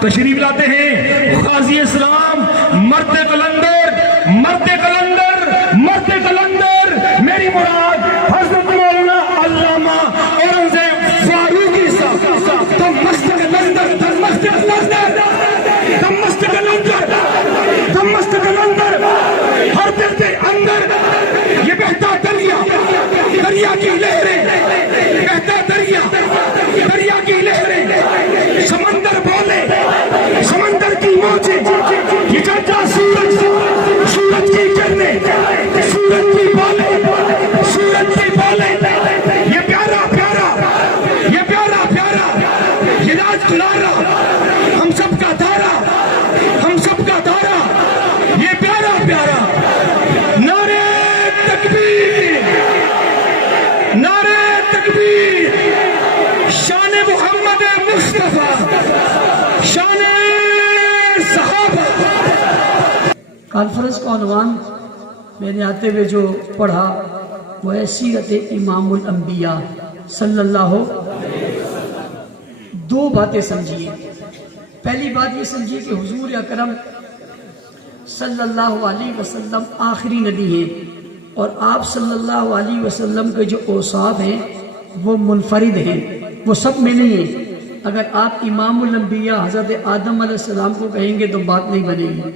تشریف لاتے ہیں غازی اسلام مرد قلندر، مرد قلندر، مرد قلندر، میری مراد حضرت مولانا علامہ اورنگزیب فاروقی صاحب، دمشق قلندر، دمشق قلندر، دمشق قلندر، دمشق قلندر، ہر دل کے اندر یہ بہتا دریا، دریا کی لہریں، بہتا دریا، دریا کی لہریں، سمندر بولے، سمندر کی موجیں، یہ چلتا سورج، سورج کی کرنیں، سورج کی بولے، سورج کی بولے، یہ پیارا پیارا، یہ پیارا پیارا، یہ راج کلارا، ہم سب کا دارا، ہم سب کا دارا، یہ پیارا پیارا، نعرہ تکبیر، نعرہ تکبیر، شان محمد مصطفیٰ، شان صحابہ۔ کانفرنس کا عنوان میں نے آتے ہوئے جو پڑھا وہ ہے سیرت امام الانبیاء صلی اللہ علیہ وسلم۔ دو باتیں سمجھیے۔ پہلی بات یہ سمجھیے کہ حضور اکرم صلی اللہ علیہ وسلم آخری نبی ہیں، اور آپ صلی اللہ علیہ وسلم کے جو اوصاف ہیں وہ منفرد ہیں، وہ سب میں نہیں ہیں۔ اگر آپ امام الانبیاء حضرت آدم علیہ السلام کو کہیں گے تو بات نہیں بنے گی،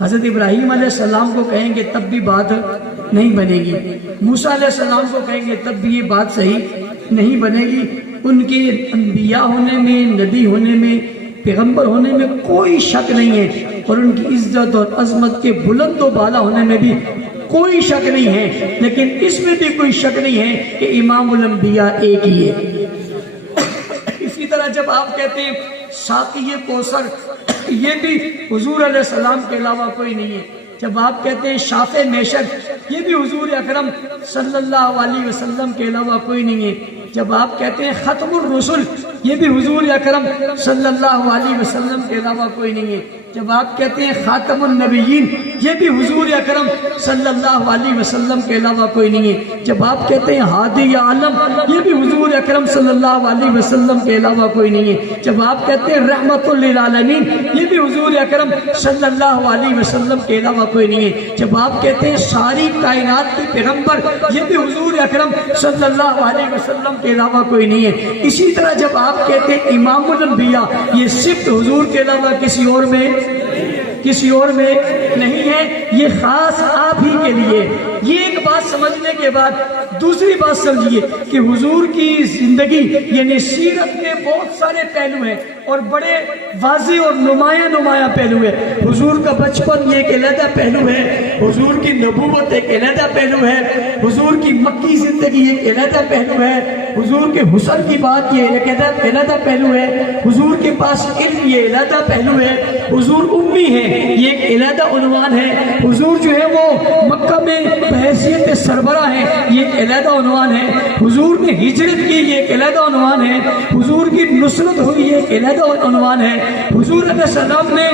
حضرت ابراہیم علیہ السلام کو کہیں گے تب بھی بات نہیں بنے گی، موسیٰ علیہ السلام کو کہیں گے تب بھی یہ بات صحیح نہیں بنے گی۔ ان کے انبیاء ہونے میں، نبی ہونے میں، پیغمبر ہونے میں کوئی شک نہیں ہے، اور ان کی عزت اور عظمت کے بلند و بالا ہونے میں بھی کوئی شک نہیں ہے، لیکن اس میں بھی کوئی شک نہیں ہے کہ امام الانبیاء ایک ہی ہے۔ اسی طرح جب آپ کہتے ہیں ساقی کوثر، یہ بھی حضور علیہ السلام کے علاوہ کوئی نہیں ہے۔ جب آپ کہتے ہیں شافع معشر، یہ بھی حضور اکرم صلی اللہ علیہ وسلم کے علاوہ کوئی نہیں ہے۔ جب آپ کہتے ہیں ختم الرسل، یہ بھی حضور اکرم صلی اللہ علیہ وسلم کے علاوہ کوئی نہیں ہے۔ جب آپ کہتے ہیں خاتم النبیین، یہ بھی حضور اکرم صلی اللہ علیہ وسلم کے علاوہ کوئی نہیں ہے۔ جب آپ کہتے ہیں ہادی عالم، یہ بھی حضور اکرم صلی اللہ علیہ وسلم کے علاوہ کوئی نہیں ہے۔ جب آپ کہتے ہیں رحمت للعالمین، یہ بھی حضور اکرم صلی اللہ علیہ وسلم کے علاوہ کوئی نہیں ہے۔ جب آپ کہتے ہیں ساری کائنات کے پیغمبر، یہ بھی حضور اکرم صلی اللہ علیہ وسلم کے علاوہ کوئی نہیں ہے۔ اسی طرح جب آپ کہتے ہیں امام الانبیاء، یہ صرف حضور کے علاوہ کسی اور میں نہیں ہے، یہ خاص آپ ہی کے لیے۔ یہ ایک بات سمجھنے کے بعد دوسری بات سمجھیے کہ حضور کی زندگی یعنی سیرت کے بہت سارے پہلو ہیں، اور بڑے واضح اور نمایاں پہلو ہے۔ حضور کا بچپن یہ ایک علیحدہ پہلو ہے، حضور کی نبوت ایک علیحدہ پہلو ہے، حضور کی مکی زندگی ایک علیحدہ پہلو ہے، حضور کے حسن کی بات یہ ایک علیحدہ پہلو ہے، حضور کے پاس علم یہ علیحدہ پہلو ہے، حضور امی ہے یہ ایک علیحدہ عنوان ہے، حضور جو ہے وہ مکہ میں بحیثیت سربراہ ہے یہ ایک علیحدہ عنوان ہے، حضور نے ہجرت کی یہ ایک علیحدہ عنوان ہے، حضور کی نصرت ہوئی یہ ایک علیحدہ عنوان ہے، حضور علیہ السلام نے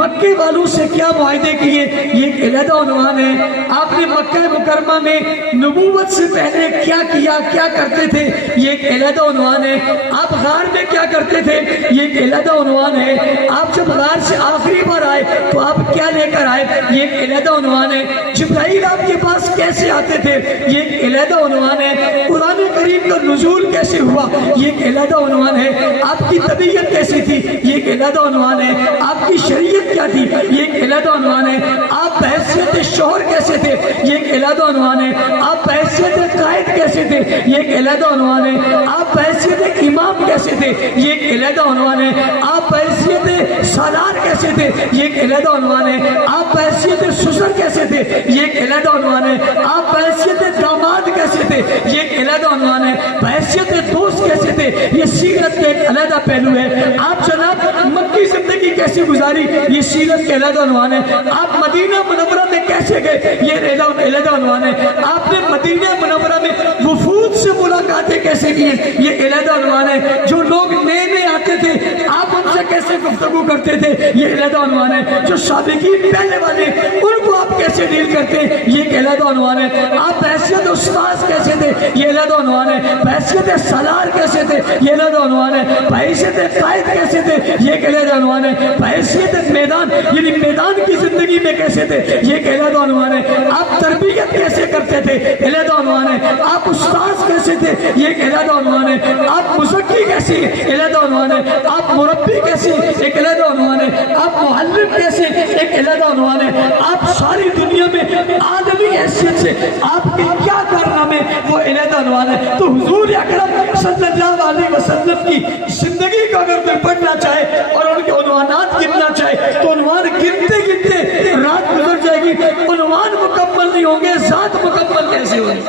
مکے والوں سے کیا معاہدے کیے یہ ایک علیحدہ عنوان ہے، آپ نے مکہ مکرمہ میں نبوت سے پہلے کیا کیا، کیا کرتے تھے یہ ایک علیحدہ عنوان ہے، آپ غار میں کیا کرتے تھے یہ ایک علیحدہ عنوان ہے، آپ جب غار سے آخری بار آئے تو آپ کیا لے کر آئے یہ ایک علیحدہ عنوان ہے، جبرائیل آپ کے پاس کیسے آتے تھے یہ ایک علیحدہ عنوان ہے، قرآن کریم کا نزول کیسے ہوا یہ ایک علیحدہ عنوان ہے، آپ کی طبیعت کیسی تھی یہ ایک علیحدہ عنوان ہے، آپ کی شریعت کیا تھی یہ ایک علیحدہ عنوان ہے، آپ بحیثیت شوہر کیسے تھے یہ ایک علیحدہ عنوان ہے، آپ بحیثیت قائد کیسے تھے یہ ایک علیحدہ عنوان ہے، آپ بحیثیت امام کیسے تھے یہ ایک علیحدہ عنوان ہے، آپ بحیثیت سالار کیسے تھے یہ ایک علیحدہ عنوان ہے، آپ بحیثیت سسر کیسے تھے یہ ایک علیحدہ عنوان ہے، آپ بحیثیت داماد کیسے تھے یہ ایک علیحدہ عنوان ہے، بحیثیت دوست کیسے تھے یہ سیرت کا ایک علیحدہ پہلو ہے، آپ جناب مکی زندگی کیسے گزاری یہ سیرت کا علیحدہ عنوان ہے، آپ مدینہ منورہ میں کیسے گئے یہ علیحدہ عنوان ہے، آپ نے مدینہ منورہ میں وفود سے ملاقاتیں کیسے کی یہ علیحدہ عنوان ہے، جو لوگ نئے آتے تھے آپ ان سے کیسے گفتگو کرتے تھے یہ علیحدہ عنوان ہے. جو سابقین پہلے والے ان کو آپ کیسے ڈیل کرتے ہیں یہ ایک علیحدہ عنوان ہے. آپ بحیثیت استاذ کیسے تھے یہ علیحدہ عنوان ہے. بحیثیت سالار کیسے تھے یہ علیحدہ عنوان ہے. بحیثیت قائد کیسے تھے یہ ایک علیحدہ عنوان ہے. بحیثیت میدان یعنی میدان کی زندگی میں کیسے تھے یہ ایک علیحدہ عنوان ہے. آپ تربیت کیسے کرتے تھے علیحدہ عنوان ہے. آپ استاذ کیسے تھے یہ ایک علیحدہ عنوان ہے. آپ مزکی کیسے علیحدہ عنوان ہے. آپ مربی کیسے ایک علیحدہ عنوان ہے. آپ معلم کیسے ایک علیحدہ عنوان ہے. آپ ساری دنیا میں آدمی حیثیت سے آپ کے کیا کارنامے وہ علیحدہ عنوان ہے. تو حضور اکرم صلی اللہ علیہ وسلم کی زندگی کو اگر کوئی پڑھنا چاہے اور ان کے عنوانات گننا چاہے تو عنوان گنتے گنتے رات گزر جائے گی. عنوان مکمل نہیں ہوں گے ذات مکمل کیسے ہوگی.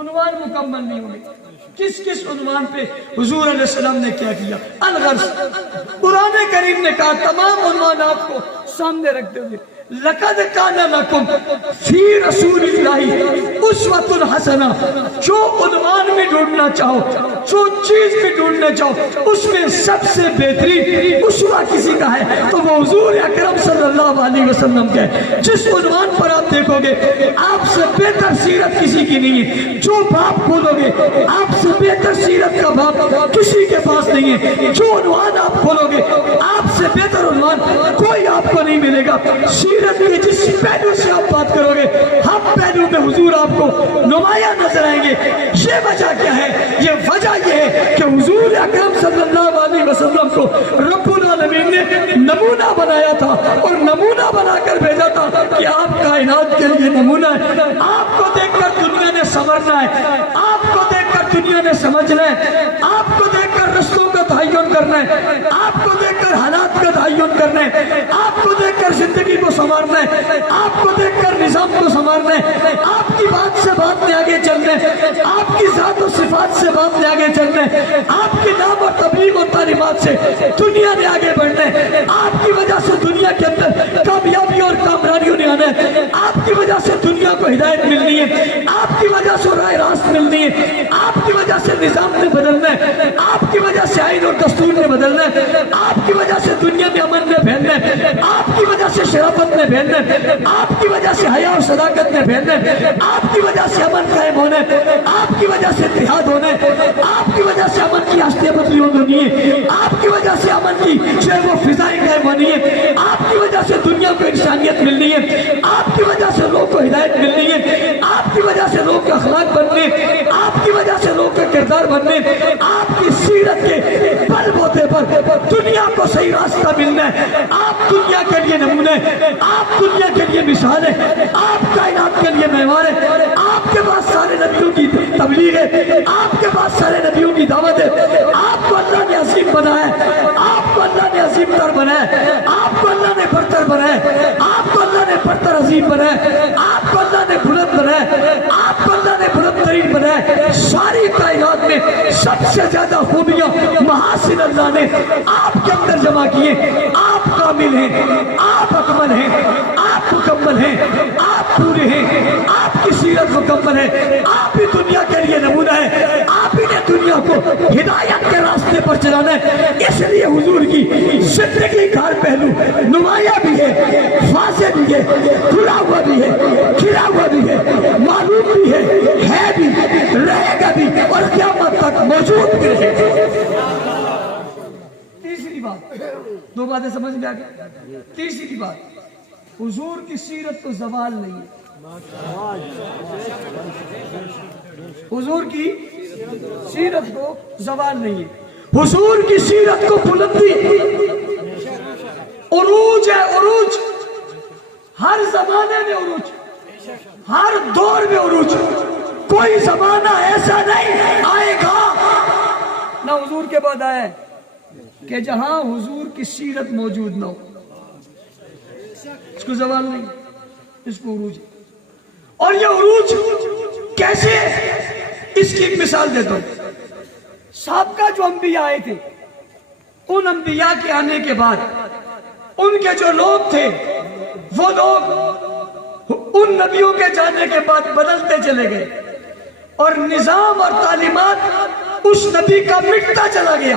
عنوان مکمل نہیں ہوں گے. کس کس عنوان پہ حضور علیہ السلام نے کیا کیا. الغرض قرآن کریم نے کہا تمام عنوانات کو سامنے رکھتے ہوئے لقد کان لکم فی رسول اللہ اسوۃ حسنہ. جو عنوان میں ڈھونڈنا چاہو جو چیز میں ڈھونڈنا چاہو اس میں سب سے بہترین اسوہ کسی کا ہے تو وہ حضور اکرم صلی اللہ علیہ وسلم کا ہے. جس عنوان پر آپ دیکھو گے آپ سے بہتر سیرت کسی کی نہیں ہے. جو باپ کھولو گے آپ سے بہتر سیرت کا باپ کسی کے پاس نہیں ہے. جو عنوان آپ کھولو گے آپ سے بہتر عنوان کوئی آپ کو نہیں ملے گا. سیرت کے جس پہلو سے آپ بات کرو گے ہم پہلو میں حضور آپ کو نمایاں نظر آئیں گے. یہ وجہ کیا ہے؟ یہ وجہ یہ ہے کہ حضور اکرم صلی اللہ علیہ وسلم کو رب العالمین نے نمونہ بنایا تھا اور نمونہ بنا کر بھیجا تھا کہ آپ کائنات کے لیے نمونہ ہے. آپ کو دیکھ کر دنیا نے سمجھنا ہے. آپ کو دیکھ کر دنیا نے سمجھنا ہے. آپ کو دیکھ کر رستوں کا تعین کرنا ہے. آپ کو دیکھ کر حالات کا تعین کرنا ہے. آپ کو دیکھ کر زندگی کو سنوارنا ہے. آپ کو دیکھ کر نظام کو سنوارنا ہے. آپ کی بات سے بات میں آگے چلنا ہے. آپ کی ذات و صفات سے بات میں آگے چلنا ہے. آپ کی نام اور تبلیغ اور تعلیمات سے دنیا نے آگے بڑھنا ہے. آپ کی وجہ سے دنیا کے اندر کامیابی اور کامرانیوں نے آنا ہے. آپ کی وجہ سے دنیا کو ہدایت ملنی ہے. آپ کی وجہ سے راہ راست ملنی ہے. آپ کی وجہ سے نظام نے بدلنا ہے. آپ کی وجہ سے آئین اور دستور نے بدلنا ہے. آپ کی وجہ سے دنیا میں امن نے پھیلنا ہے. آپ کی وجہ سے شرافت نے پھیلنا ہے. آپ کی وجہ سے حیا اور صداقت نے پھیلنا ہے. آپ کی وجہ سے امن قائم ہونا ہے. آپ کی وجہ سے اتحاد ہونا ہے. آپ کی وجہ سے امن کی ہستیاں بدلی ہونی ہے. آپ کی وجہ سے امن کی جو ہے وہ فضائیں قائم ہونی ہے. آپ کی وجہ سے دنیا کو انسانیت ملنی ہے. آپ کی وجہ سے لوگ کو ہدایت ملنی ہے. آپ کی وجہ سے لوگ کے اخلاق بننے. آپ کی وجہ سے لوگ کے کردار بننے. آپ کی سیرت کے بل بوتے پر دنیا کو صحیح راستہ ملنا ہے. آپ دنیا کے لیے نمونہ ہے. آپ دنیا کے لیے مثال ہے. آپ کائنات کے لیے معمار ہے. آپ کے پاس سارے نبیوں کی تبلیغ ہے. آپ کے پاس سارے نبیوں کی دعوت ہے. آپ کو اللہ نے عظیم بنایا ہے. آپ کو اللہ نے عظیم تر بنایا ہے. آپ کو اللہ نے برتر بنایا ہے. آپ کو اللہ نے برتر عظیم بنایا ہے. آپ کو اللہ نے بلند بنایا ہے. آپ کو اللہ نے بلند ترین بنایا ہے. ساری کائنات میں سب سے زیادہ خوبیاں محاسن اللہ نے آپ کے اندر جمع کیے. آپ کامل ہیں. آپ اکمل ہیں. آپ مکمل ہیں. آپ پورے ہیں. آپ کی سیرت مکمل ہے. آپ ہی دنیا کے لیے نمونہ ہے. آپ ہی نے دنیا کو ہدایت کے راستے پر چلانا ہے. اس لیے حضور کی زندگی کا ہر پہلو نمایاں بھی ہے, واضح بھی ہے, کھلا ہوا بھی ہے, کھلا ہوا بھی ہے, معلوم بھی ہے بھی, رہے گا بھی اور قیامت تک موجود بھی رہے گا. تیسری بات, دو باتیں سمجھ میں آ گئی. تیسری بات, حضور کی سیرت تو زوال نہیں ہے. حضور کی سیرت کو زوال نہیں ہے. حضور کی سیرت کو بلندی, عروج ہے. عروج ہر زمانے میں عروج, ہر دور میں عروج. کوئی زمانہ ایسا نہیں آئے گا نہ حضور کے بعد آیا ہے کہ جہاں حضور کی سیرت موجود نہ ہو. اس کو زوال نہیں, اس کو عروج ہے. اور یہ عروج کیسے, اس کی ایک مثال دیتا ہوں. سابقہ جو انبیاء آئے تھے, ان انبیاء کے آنے کے بعد ان کے جو لوگ تھے وہ لوگ ان نبیوں کے جانے کے بعد بدلتے چلے گئے اور نظام اور تعلیمات اس نبی کا مٹتا چلا گیا.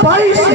22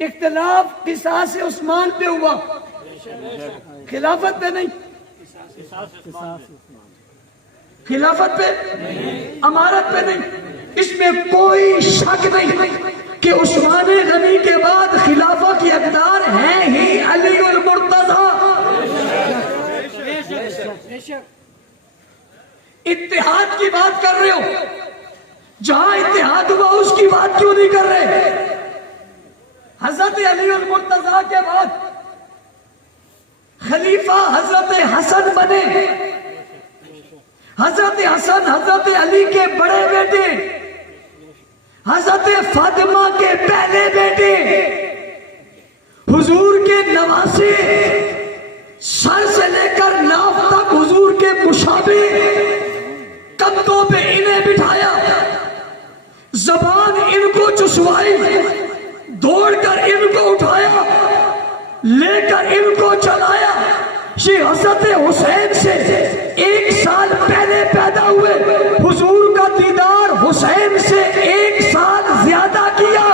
اختلاف قصاص عثمان پہ ہوا، خلافت پہ نہیں، خلافت پہ، امارت پہ نہیں۔ اس میں کوئی شک نہیں کہ عثمان غنی کے بعد خلافہ کی اقدار ہیں ہی علی المرتضیٰ۔ اتحاد کی بات کر رہے ہو، جہاں اتحاد ہوا اس کی بات کیوں نہیں کر رہے؟ حضرت علی المرتضیٰ کے بعد خلیفہ حضرت حسن بنے۔ حضرت حسن حضرت علی کے بڑے بیٹے، حضرت فاطمہ کے پہلے بیٹے، حضور کے نواسے، سر سے لے کر ناف تک حضور کے مشابے، کندھوں پہ انہیں بٹھایا، زبان ان کو چسوائی، دوڑ کر ان کو اٹھایا، لے کر ان کو چلایا۔ یہ حضرت حسین سے 1 سال پہلے پیدا ہوئے، حضور کا دیدار حسین سے 1 سال زیادہ کیا۔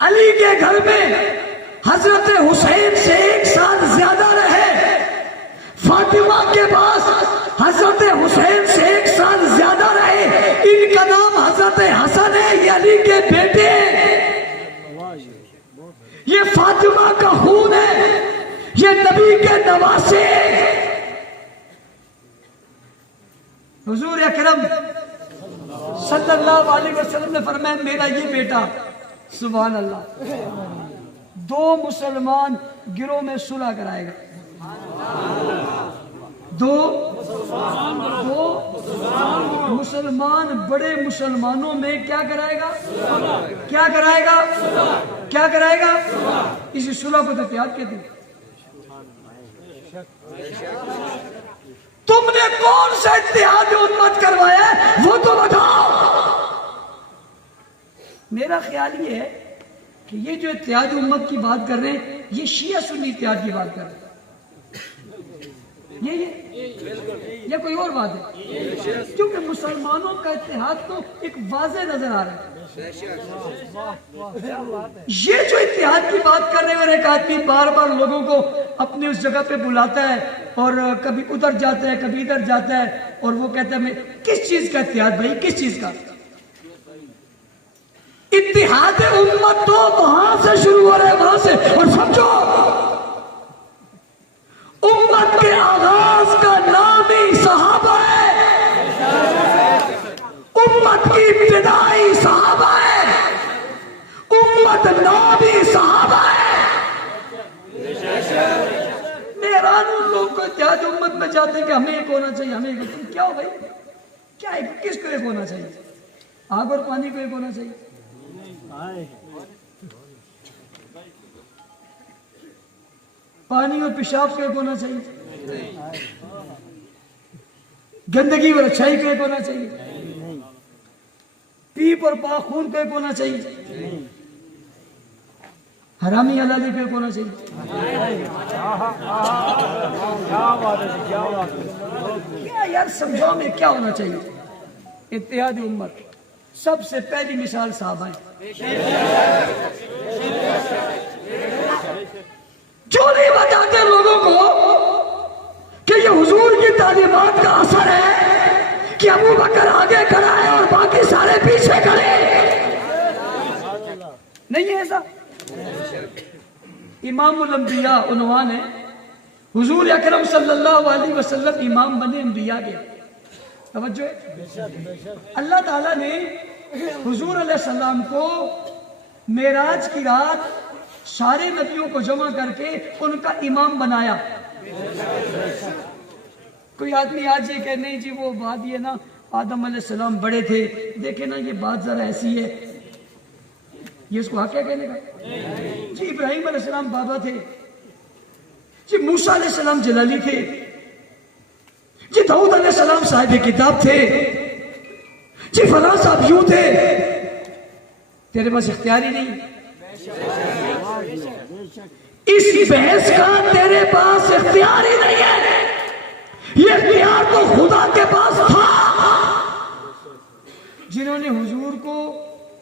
علی کے گھر میں حضرت حسین سے 1 سال زیادہ رہے، فاطمہ کے پاس حضرت حسین سے 1 سال زیادہ رہے۔ ان کا نام حضرت حسن ہے، یہ علی کے بیٹے ہیں، یہ فاطمہ کا خون ہے، یہ نبی کے نواسے ہیں۔ حضور اکرم صلی اللہ علیہ وسلم نے فرمایا میرا یہ بیٹا، سبحان اللہ، 2 مسلمان گروہ میں صلح کرائے گا، 2 مسلمان بڑے مسلمانوں میں کیا کرائے گا؟ کیا کرائے گا؟ کیا کرائے گا؟ اسی صلح کو تو اتحاد کہتے ہیں۔ تم نے کون سا اتحاد امت کروایا ہے وہ تو بتاؤ۔ میرا خیال یہ ہے کہ یہ جو اتحاد امت کی بات کر رہے ہیں یہ شیعہ سنی اتحاد کی بات کر رہے ہیں، یہ کوئی اور بات ہے؟ کیونکہ مسلمانوں کا اتحاد تو ایک واضح نظر آ رہا ہے۔ یہ جو اتحاد کی بات کر رہے ہیں، اور ایک آدمی بار بار لوگوں کو اپنے اس جگہ پہ بلاتا ہے اور کبھی ادھر جاتا ہے کبھی ادھر جاتا ہے اور وہ کہتا ہے میں کس چیز کا اتحاد؟ بھائی کس چیز کا اتحاد؟ امت تو وہاں سے شروع ہو رہا ہے، وہاں سے۔ اور سمجھو امت کے آغاز کا نام ہی صحابہ ہے، امت کی ابتدائی صحابہ ہے، امت نام ہی صحابہ ہے۔ میران ان لوگ کو اتحاد امت میں چاہتے ہیں کہ ہمیں ایک ہونا چاہیے، ہمیں ایک، کیا ہو بھائی؟ کیا ایک؟ کس کو ایک ہونا چاہیے؟ آگ اور پانی کو ایک ہونا چاہیے؟ پانی اور پیشاب کو ایک ہونا چاہیے؟ گندگی اور اچھائی کو ایک ہونا چاہیے؟ پیپ اور پاک خون کو ایک ہونا چاہیے؟ حرامی حلالی کو ایک ہونا چاہیے؟ کیا یار سمجھو میں کیا ہونا چاہیے؟ اتحاد امت۔ سب سے پہلی مثال صحابہ ہیں، جو نہیں بتاتے لوگوں کو کہ یہ حضور کی تعلیمات کا اثر ہے کہ ابو بکر آگے کھڑا ہے اور باقی سارے پیچھے کھڑے، نہیں ہے ایسا؟ امام الانبیاء عنوان ہے، حضور اکرم صلی اللہ علیہ وسلم امام بنے انبیاء کے۔ توجہ ہے، اللہ تعالیٰ نے حضور علیہ السلام کو معراج کی رات سارے نبیوں کو جمع کر کے ان کا امام بنایا۔ کوئی آدمی آج یہ کہ نہیں جی وہ بات یہ نا آدم علیہ السلام بڑے تھے، دیکھیں نا یہ بات ذرا ایسی ہے، یہ اس کو حق کیا کہنے کا؟ جی ابراہیم علیہ السلام بابا تھے، جی موسیٰ علیہ السلام جلالی تھے، جی داؤد علیہ السلام صاحب کتاب تھے، جی فلاں صاحب یوں تھے۔ تیرے پاس اختیار ہی نہیں، اس بحث کا تیرے پاس اختیار ہی نہیں ہے، یہ اختیار تو خدا کے پاس تھا۔ جنہوں نے حضور کو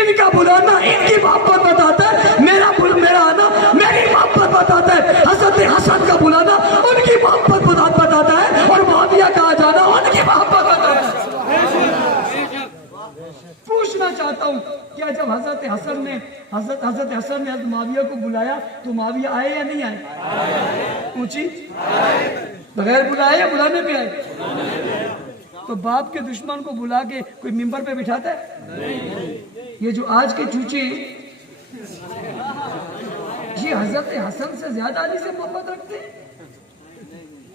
ان کا بلانا ان کی محبت بتاتا ہے، میرا آنا میری محبت بتاتا ہے، حضرت حسن کا بلانا ان کی محبت بتاتا ہے، اور معاویہ کا آ جانا ان کی محبت بتاتا ہے۔ پوچھنا چاہتا ہوں کیا جب حضرت حسن نے حضرت معاویہ کو بلایا تو معاویہ آئے یا نہیں آئے؟ پوچھی بغیر بلائے یا بلانے پہ آئے؟ تو باپ کے دشمن کو بلا کے کوئی ممبر پہ بٹھاتا ہے؟ یہ جو آج کے چوچے یہ حضرت حسن سے زیادہ علی سے محبت رکھتے ہیں؟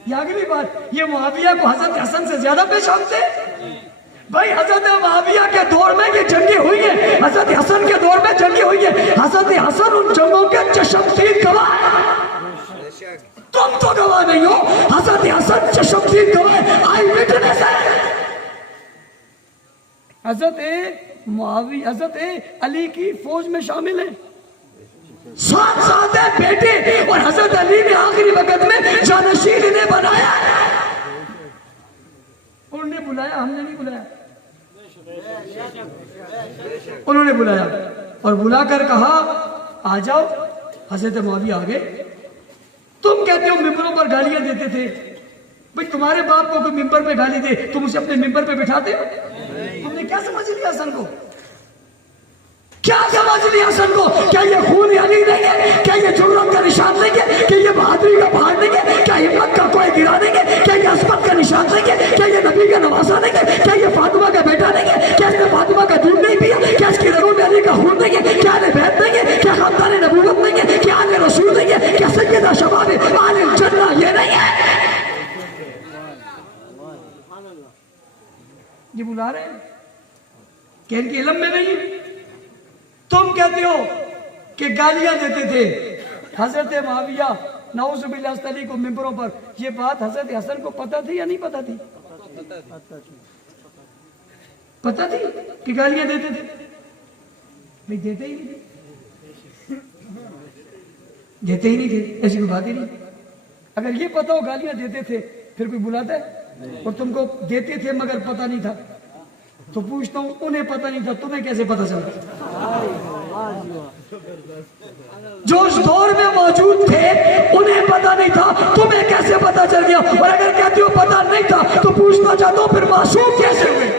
یہ اگلی بات، یہ معاویہ کو حضرت حسن سے زیادہ پہچانتے ہیں؟ بھائی حضرت معاویہ کے دور میں یہ جنگیں ہوئی ہیں، حضرت حسن کے دور میں جنگیں ہوئی ہیں، حضرت حسن ان جنگوں کے چشمدید گواہ ہیں، تم تو گواہ نہیں ہو، حضرت حسن چشمدید گواہ، آئی وٹنس ہے۔ حضرت علی کی فوج میں شامل ہیں، 7 ساتھ بیٹے، اور حضرت علی نے آخری وقت میں جانشین انہیں بنایا، انہوں نے بلایا، ہم نے نہیں بلایا، انہوں نے بلایا اور بلا کر کہا آ جاؤ۔ حضرت معاویہ آگے، تم کہتے ہو ممبروں پر گالیاں دیتے تھے، بھئی تمہارے باپ کو کوئی ممبر پہ گالی دے تم اسے اپنے ممبر پہ بٹھاتے ہو؟ تم نے کیا سمجھ لیا حسن کو؟ کیا سمجھ لیا حسن کو؟ کیا یہ خون علی نہیں ہے؟ کیا یہ جرأت کا نشان نہیں ہے؟ کیا یہ بہادری کا پہاڑ نہیں ہے؟ کیا ہمت کا کوئی گرا نہیں ہے؟ کیا یہ عصمت کا نشان نہیں ہے؟ کیا یہ نبی کا نواسا نہیں ہے؟ کیا یہ فاطمہ کا بیٹا نہیں ہے؟ کیا اس نے فاطمہ کا دودھ نہیں پیا؟ کیا اس کی رگوں میں علی کا خون نہیں ہے؟ کیا اہل بیت نہیں ہے؟ کیا خاندان نبوت نہیں ہے؟ کیا اہل رسول نہیں ہے؟ کیا سیدہ شباب اہل الجنہ یہ نہیں ہے؟ یہ بلا رہے ہیں کہ ان کے علم میں نہیں۔ تم کہتے ہو کہ گالیاں دیتے تھے حضرت معاویہ نعوذ باللہ استعلی کو ممبروں پر، یہ بات حضرت حسن کو پتہ تھی یا نہیں پتہ تھی؟ پتہ تھی کہ گالیاں دیتے تھے؟ نہیں دیتے ہی نہیں تھے، دیتے ہی نہیں تھے، ایسی کوئی بات ہی نہیں۔ اگر یہ پتہ ہو گالیاں دیتے تھے پھر کوئی بلاتا ہے؟ اور تم کو دیتے تھے مگر پتہ نہیں تھا، تو پوچھتا ہوں انہیں پتہ نہیں تھا تمہیں کیسے پتہ چلا؟ جو اس دور میں موجود تھے انہیں پتہ نہیں تھا، تمہیں کیسے پتہ چل گیا؟ اور اگر کہتے ہو پتہ نہیں تھا تو پوچھنا چاہتا ہوں پھر معصوم کیسے ہوئے؟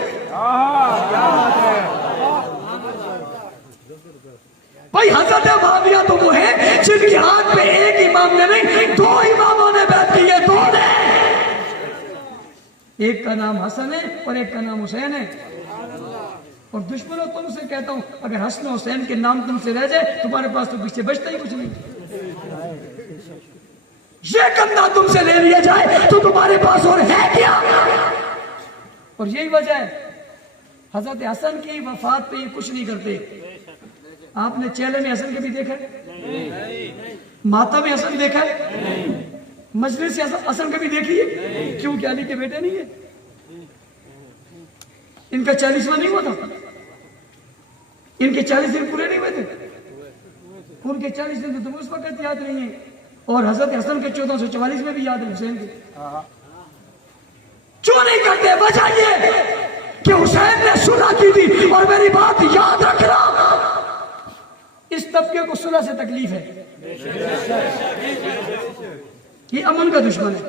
بھائی حضرت معاویہ تو وہ ہے جن کے ہاتھ پہ ایک امام نے نہیں 2 اماموں نے بیعت کی ہے، 2 نے، ایک کا نام حسن ہے اور ایک کا نام حسین ہے۔ اور دشمنوں تم سے کہتا ہوں اگر حسن و حسین کے نام تم سے رہ جائے تمہارے پاس تو پیچھے بچتا ہی کچھ نہیں، یہ کندھا تم سے لے لیا جائے تو تمہارے پاس اور ہے کیا؟ اور یہی وجہ ہے حضرت حسن کی وفات پہ یہ کچھ نہیں کرتے۔ آپ نے چہلے میں حسن کبھی دیکھا ہے؟ ماتم میں حسن دیکھا ہے؟ مجلس سے حسن کبھی دیکھی ہے؟ کیوں کہ علی کے بیٹے نہیں ہے؟ ان کا 40واں نہیں ہوا تھا؟ ان کے 40 دن پورے نہیں ہوئے تھے؟ ان کے 40 دن تو تم اس وقت یاد نہیں ہے، اور حضرت حسن کے 1444 میں بھی یاد ہے حسین کے۔ کیوں نہیں کرتے؟ وجہ یہ کہ حسین نے صلح کی تھی، اور میری بات یاد رکھنا اس طبقے کو صلح سے تکلیف ہے، یہ امن کا دشمن ہے،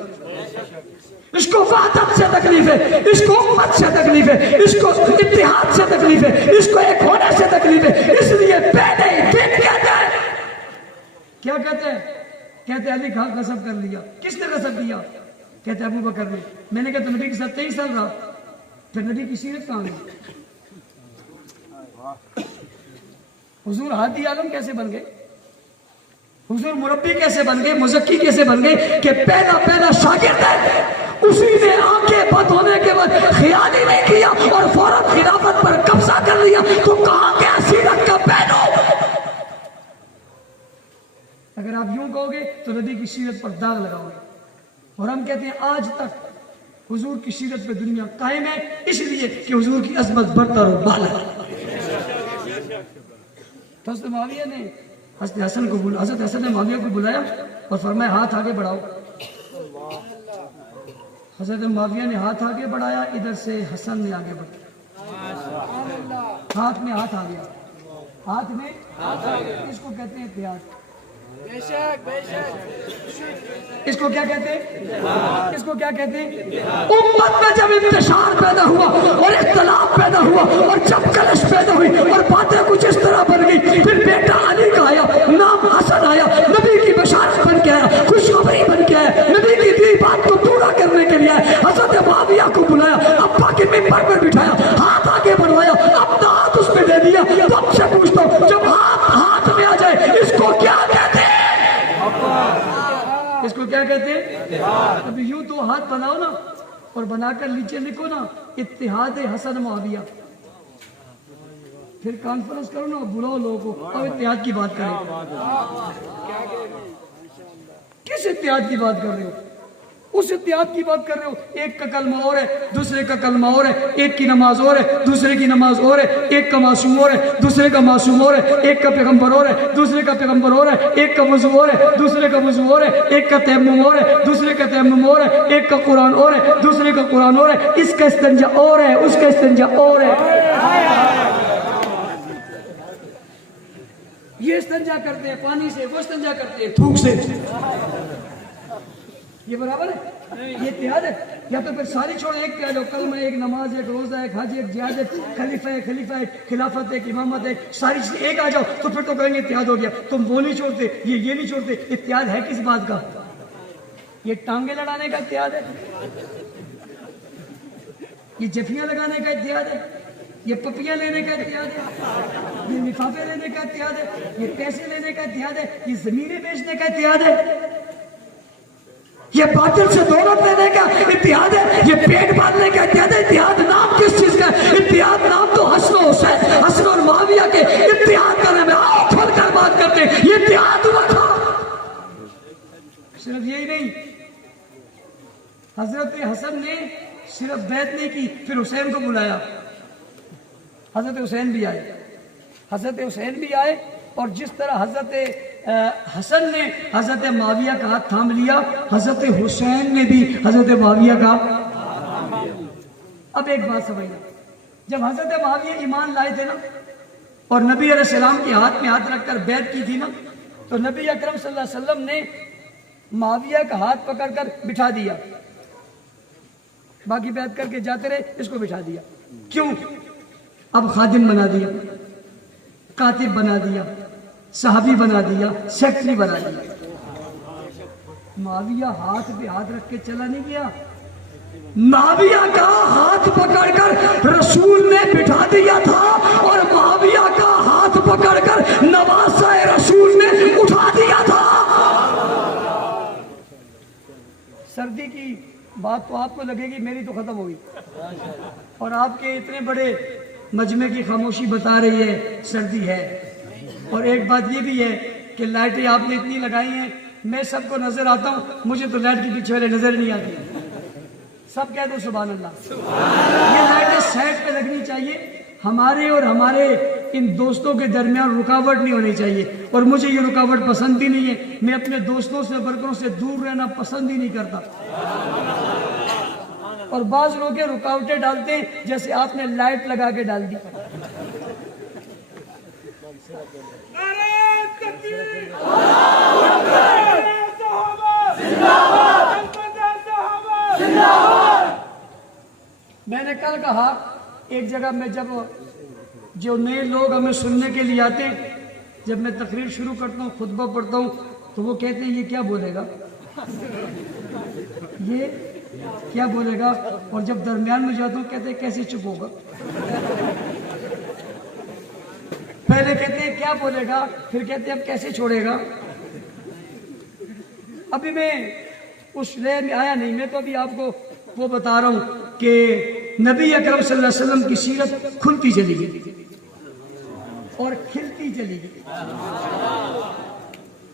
اس کو وحدت سے تکلیف ہے، اس کو امت سے تکلیف ہے، اس کو اتحاد سے تکلیف ہے، اس کو ایک ہونے سے تکلیف ہے، اس لیے پہلے ہی دن کہتے ہیں، کیا کہتے ہیں؟ کہتے ہیں علی کہاں غصب کر لیا؟ کس نے غصب کیا؟ کہتے ہیں ابو بکر نے۔ میں نے کہا تو نبی کے ساتھ 23 سال رہا، پھر نبی کی سیرت کہاں گئی؟ حضور ہادی عالم کیسے بن گئے؟ حضور مربی کیسے بن گئے؟ مزکی کیسے بن گئے؟ کہ پہلا شاگرد ہے، اسی نے آنکھیں بند ہونے کے بعد خیال ہی نہیں کیا اور فوراً خلافت پر قبضہ کر لیا، تو کہاں گیا سیرت کا پہلو؟ اگر آپ یوں کہو گے تو نبی کی سیرت پر داغ لگاؤ گے، اور ہم کہتے ہیں آج تک حضور کی سیرت پہ دنیا قائم ہے، اس لیے کہ حضور کی عظمت برتر و بالا۔ حضرت معاویہ نے حضرت حسن کو حضرت حسن نے معاویہ کو بلایا اور فرمایا ہاتھ آگے بڑھاؤ۔ حضرت معاویہ نے ہاتھ آگے بڑھایا، ادھر سے حسن نے آگے بڑھایا، ہاتھ میں ہاتھ آ گیا، ہاتھ میں اس کو کہتے ہیں اتحاد. اس کو کیا کہتے ہیں؟ اس کو کیا کہتے ہیں؟ امت میں جب انتشار پیدا ہوا اور اختلاف پیدا ہوا اور جب کلش پیدا ہوئی اور باتیں کچھ اس طرح بن گئی، پھر بیٹا علی کا آیا، نام حسن آیا، نبی کی بشارت بن کے آیا، خوشخبری بن کے آیا، نبی کی دی بات کو پورا کرنے کے لیے آیا. حضرت معاویہ کو بلایا، ابا کے منبر پر بٹھایا، ہاتھ آگے بڑھوایا، اپنا ہاتھ اس پہ دے دیا. تو اب سے پوچھتا ہوں، جب ہاتھ میں آ جائے اس کو کیا کہتے ہیں؟ اس کو کیا کہتے ہیں؟ اب یوں تو ہاتھ بناؤ نا اور بنا کر نیچے لکھو نا اتحاد حسن معاویہ. پھر کانفرنس کرو نا، بلاؤ لوگوں کو اور اتحاد کی بات کریں. کس اتحاد کی بات کر رہے ہو؟ اس اتحاد کی بات کر رہے ہو. ایک کا کلمہ اور ہے، دوسرے کا کلمہ اور ہے. ایک کی نماز اور ہے، دوسرے کی نماز اور ہے. ایک کا معصوم اور ہے، دوسرے کا معصوم اور ہے. ایک کا پیغمبر اور ہے، دوسرے کا پیغمبر اور ہے. ایک کا وضو اور ہے، دوسرے کا وضو اور ہے. ایک کا تیمم اور ہے، دوسرے کا تیمم اور ہے. ایک کا قرآن اور ہے، دوسرے کا قرآن اور ہے. اس کا استنجا اور ہے، اس کا استنجا اور ہے. یہ استنجا کرتے ہیں پانی سے، وہ استنجا کرتے ہیں تھوک سے. یہ برابر ہے؟ یہ اتحاد ہے؟ یا تو پھر ساری چھوڑ ایک کہہ لو، کلمہ ایک، نماز ایک، روزہ ایک، حج ایک، جہاد ایک، خلیفہ ایک، خلافت ایک، امامت ایک، ساری چیزیں ایک آ جاؤ تو پھر تو کہیں گے اتحاد ہو گیا. تم وہ نہیں چھوڑتے، یہ نہیں چھوڑتے. اتحاد ہے کس بات کا؟ یہ ٹانگیں لڑانے کا اتحاد ہے؟ یہ جفیاں لگانے کا اتحاد ہے؟ یہ پپیاں لینے کا اتحاد ہے؟ یہ لفافے لینے کا اتحاد ہے؟ یہ پیسے لینے کا اتحاد ہے؟ یہ زمینیں بیچنے کا اتحاد ہے؟ یہ باطل سے دولت لینے کا اتحاد ہے؟ یہ پیٹ باندھنے کا اتحاد ہے؟ اتحاد نام کس چیز کا ہے؟ اتحاد نام تو حسن و حسین، حسن اور معاویہ کے اتحاد کا نام ہے. آؤ کھل کر بات کرتے ہیں. یہ اتحاد ہوا تھا. صرف یہی نہیں، حضرت حسن نے صرف بیعت نہیں کی، پھر حسین کو بلایا. حضرت حسین بھی آئے، حضرت حسین بھی آئے. اور جس طرح حضرت حسن نے حضرت معاویہ کا ہاتھ تھام لیا، حضرت حسین نے بھی حضرت معاویہ کا. اب ایک بات سمجھنا، جب حضرت معاویہ ایمان لائے تھے نا اور نبی علیہ السلام کے ہاتھ میں ہاتھ رکھ کر بیعت کی تھی نا، تو نبی اکرم صلی اللہ علیہ وسلم نے معاویہ کا ہاتھ پکڑ کر بٹھا دیا. باقی بیعت کر کے جاتے رہے، اس کو بٹھا دیا. کیوں؟ اب خادم بنا دیا، کاتب بنا دیا، صحابی بنا دیا، سیکٹری بنا دیا. معاویہ ہاتھ پہ ہاتھ رکھ کے چلا نہیں گیا، معاویہ کا ہاتھ پکڑ کر رسول نے بٹھا دیا تھا اور معاویہ کا ہاتھ پکڑ کر نواسہ رسول نے اٹھا دیا تھا. سردی کی بات تو آپ کو لگے گی، میری تو ختم ہوگی. اور آپ کے اتنے بڑے مجمع کی خاموشی بتا رہی ہے سردی ہے. اور ایک بات یہ بھی ہے کہ لائٹیں آپ نے اتنی لگائی ہیں، میں سب کو نظر آتا ہوں، مجھے تو لائٹ کے پیچھے والے نظر نہیں آتی. سب کہہ دو سبحان اللہ. یہ لائٹیں سائڈ پہ لگنی چاہیے. ہمارے اور ہمارے ان دوستوں کے درمیان رکاوٹ نہیں ہونی چاہیے، اور مجھے یہ رکاوٹ پسند بھی نہیں ہے. میں اپنے دوستوں سے برکروں سے دور رہنا پسند ہی نہیں کرتا. اور بعض لوگ رکاوٹیں ڈالتے ہیں جیسے آپ نے لائٹ لگا کے ڈال دی. میں نے کل کہا ایک جگہ میں، جب جو نئے لوگ ہمیں سننے کے لیے آتے ہیں، جب میں تقریر شروع کرتا ہوں، خطبہ پڑھتا ہوں، تو وہ کہتے ہیں یہ کیا بولے گا، یہ کیا بولے گا. اور جب درمیان میں جاتا ہوں کہتے ہیں کیسے چپ ہوگا. پہلے کہتے ہیں کیا بولے گا، پھر کہتے ہیں اب کیسے چھوڑے گا. ابھی میں اس لے میں آیا نہیں، میں تو ابھی آپ کو وہ بتا رہا ہوں کہ نبی اکرم صلی اللہ علیہ وسلم کی سیرت کھلتی چلی گئی اور کھلتی چلی گئی.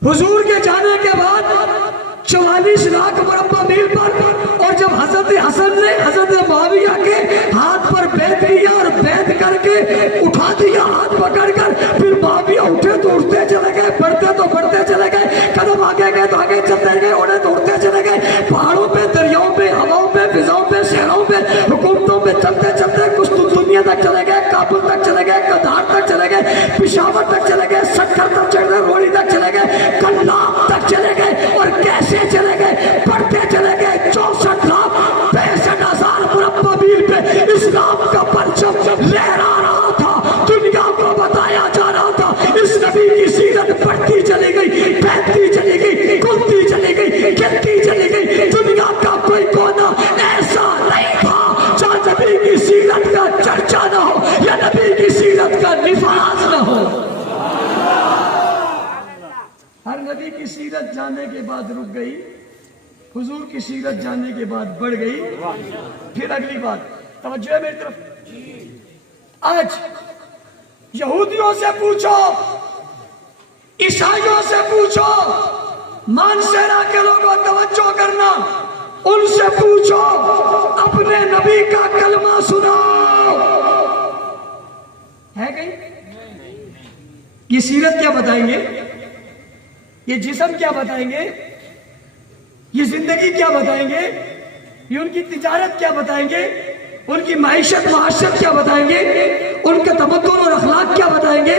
حضور کے جانے کے بعد 44 لاکھ مربع میل پر، اور جب حضرت حسن نے حضرت معاویہ کے ہاتھ پر بیعت کیا اور بیعت کر کے اٹھا دیا ہاتھ پکڑ کر، پھر معاویہ اٹھے تو اٹھتے چلے گئے، بڑھتے تو بڑھتے چلے گئے، قدم آگے گئے تو آگے چلتے گئے، اڑے تو اڑتے چلے گئے. پہاڑوں پہ، دریاؤں پہ، ہواؤں پہ، فضاؤں پہ، شہروں پہ، حکومتوں پہ چلتے چلتے کچھ تو دنیا تک چلے گئے, کابل تک چلے گئے, قندھار تک چلے گئے, پشاور تک چلے گئے, سکر تک چلے گئے, روڑی تک چلے گئے, کلام تک چلے گئے. اور کیسے چلے گئے؟ پڑھتے چلے گئے. 64,65,000 مربع میل پہ اسلام کا پرچم لہرا رہا تھا. دنیا کو بتایا جا رہا تھا. اس نبی کی سیرت بڑھتی چلی گئی, پھیلتی چلی گئی, کھلتی چلی گئی, گرتی چلی گئی. دنیا کا کوئی کونا ایسا نہیں تھا جہاں نبی کی سیرت کا چرچا نہ ہو یا نبی کی سیرت کا نفاذ نہ ہو. ہر نبی کی سیرت جاننے کے بعد رک گئی, حضور کی سیرت جاننے کے بعد بڑھ گئی. پھر اگلی بات, توجہ ہے میری طرف. آج یہودیوں سے پوچھو, عیسائیوں سے پوچھو, مانسیرا کے لوگوں توجہ کرنا, ان سے پوچھو اپنے نبی کا کلمہ سناؤ. ہے کہیں؟ یہ سیرت کیا بتائیں گے, یہ جسم کیا بتائیں گے, یہ زندگی کیا بتائیں گے, یہ ان کی تجارت کیا بتائیں گے, ان کی معیشت معاشرت کیا بتائیں گے, ان کے تمدن اور اخلاق کیا بتائیں گے,